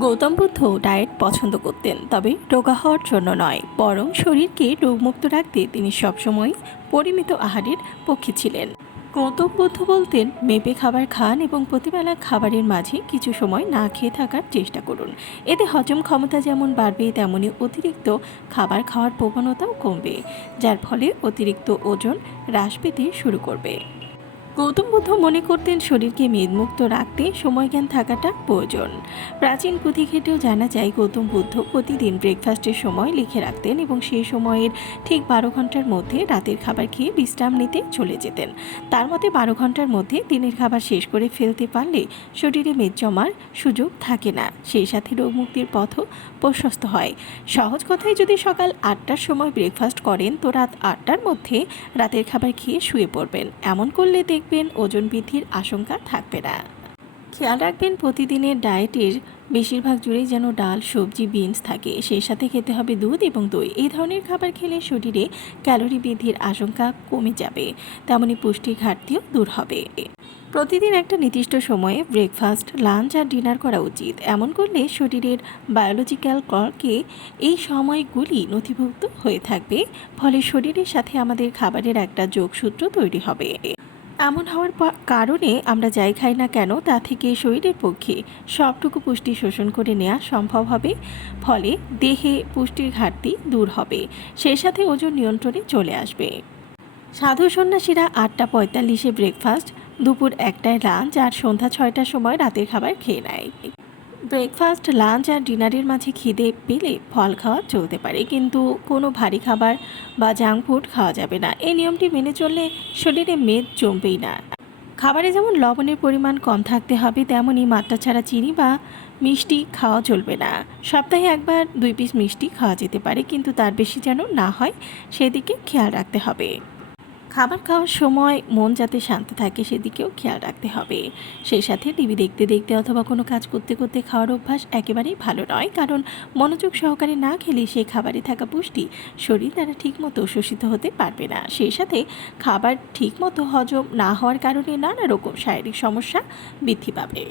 Gautam Buddha diet পছন্দ করতেন, তবে রোগা হওয়ার জন্য নয়, বরং শরীরকে রোগমুক্ত রাখতে তিনি সবসময় পরিমিত আহারের পক্ষে ছিলেন। গৌতম বুদ্ধ বলতেন, মেপে খাবার খান এবং প্রতিবেলা খাবারের মাঝে কিছু সময় না খেয়ে থাকার চেষ্টা করুন। এতে হজম ক্ষমতা যেমন বাড়বে, তেমনি অতিরিক্ত খাবার খাওয়ার প্রবণতাও কমবে, যার ফলে অতিরিক্ত ওজন হ্রাস পেতে শুরু করবে। গৌতম বুদ্ধ মনে করতেন শরীরকে মেদমুক্ত রাখতে সময়জ্ঞান থাকাটা প্রয়োজন। প্রাচীন পুঁথি ঘেটেও জানা যায় গৌতম বুদ্ধ প্রতিদিন ব্রেকফাস্টের সময় লিখে রাখতেন এবং সেই সময়ের ঠিক বারো ঘণ্টার মধ্যে রাতের খাবার খেয়ে বিশ্রাম নিতে চলে যেতেন। তার মতে বারো ঘণ্টার মধ্যে দিনের খাবার শেষ করে ফেলতে পারলে শরীরে মেদ জমার সুযোগ থাকে না। সেই সাথে রোগমুক্তির পথও প্রশস্ত হয়। সহজ কথায় যদি সকাল আটটার সময় ব্রেকফাস্ট করেন তো রাত আটটার মধ্যে রাতের খাবার খেয়ে শুয়ে পড়বেন। এমন করলে দেখবেন ওজন বৃদ্ধির আশঙ্কা থাকবে না। খেয়াল রাখবেন, প্রতিদিনের ডায়েটের বেশিরভাগ জুড়েই যেন ডাল, সবজি, বিনস থাকে। সেই সাথে খেতে হবে দুধ এবং দই। এই ধরনের খাবার খেলে শরীরে ক্যালোরি বৃদ্ধির আশঙ্কা কমে যাবে। তেমনি পুষ্টি ঘাটতিও দূর হবে। প্রতিদিন একটা নির্দিষ্ট সময়ে ব্রেকফাস্ট, লাঞ্চ আর ডিনার করা উচিত। এমন করলে শরীরের বায়োলজিক্যাল ক্লকে এই সময়গুলি নথিভুক্ত হয়ে থাকবে। ফলে শরীরের সাথে আমাদের খাবারের একটা যোগসূত্র তৈরি হবে। এমন হওয়ার কারণে আমরা যাই খাই না কেন তা থেকে শরীরের পক্ষে সবটুকু পুষ্টি শোষণ করে নেওয়া সম্ভব হবে। ফলে দেহে পুষ্টির ঘাটতি দূর হবে। সেই সাথে ওজন নিয়ন্ত্রণে চলে আসবে। সাধু সন্ন্যাসীরা আটটা পঁয়তাল্লিশে ব্রেকফাস্ট দুপুর একটায় লাঞ্চ আর সন্ধ্যা ছয়টার সময় রাতের খাবার খেয়ে নেয়। ব্রেকফাস্ট লাঞ্চ আর ডিনারের মাঝে খিদে পেলে ফল খাওয়া চলতে পারে। কিন্তু কোনো ভারী খাবার বা জাঙ্ক ফুড খাওয়া যাবে না। এই নিয়মটি মেনে চললে শরীরে মেদ জমবেই না। খাবারে যেমন লবণের পরিমাণ কম থাকতে হবে, তেমনই মাত্রা ছাড়া চিনি বা মিষ্টি খাওয়া চলবে না। সপ্তাহে একবার দুই পিস মিষ্টি খাওয়া যেতে পারে, কিন্তু তার বেশি যেন না হয়, সেদিকে খেয়াল রাখতে হবে। খাবার খাওয়ার সময় মন যাতে শান্ত থাকে সেদিকেও খেয়াল রাখতে হবে। সেই সাথে টিভি দেখতে দেখতে অথবা কোনো কাজ করতে করতে খাওয়ার অভ্যাস একেবারেই ভালো নয়। কারণ মনোযোগ সহকারে না খেলে সেই খাবারে থাকা পুষ্টি শরীর দ্বারা ঠিকমতো শোষিত হতে পারবে না। সেই সাথে খাবার ঠিকমতো হজম না হওয়ার কারণে নানা রকম শারীরিক সমস্যা বৃদ্ধি পাবে।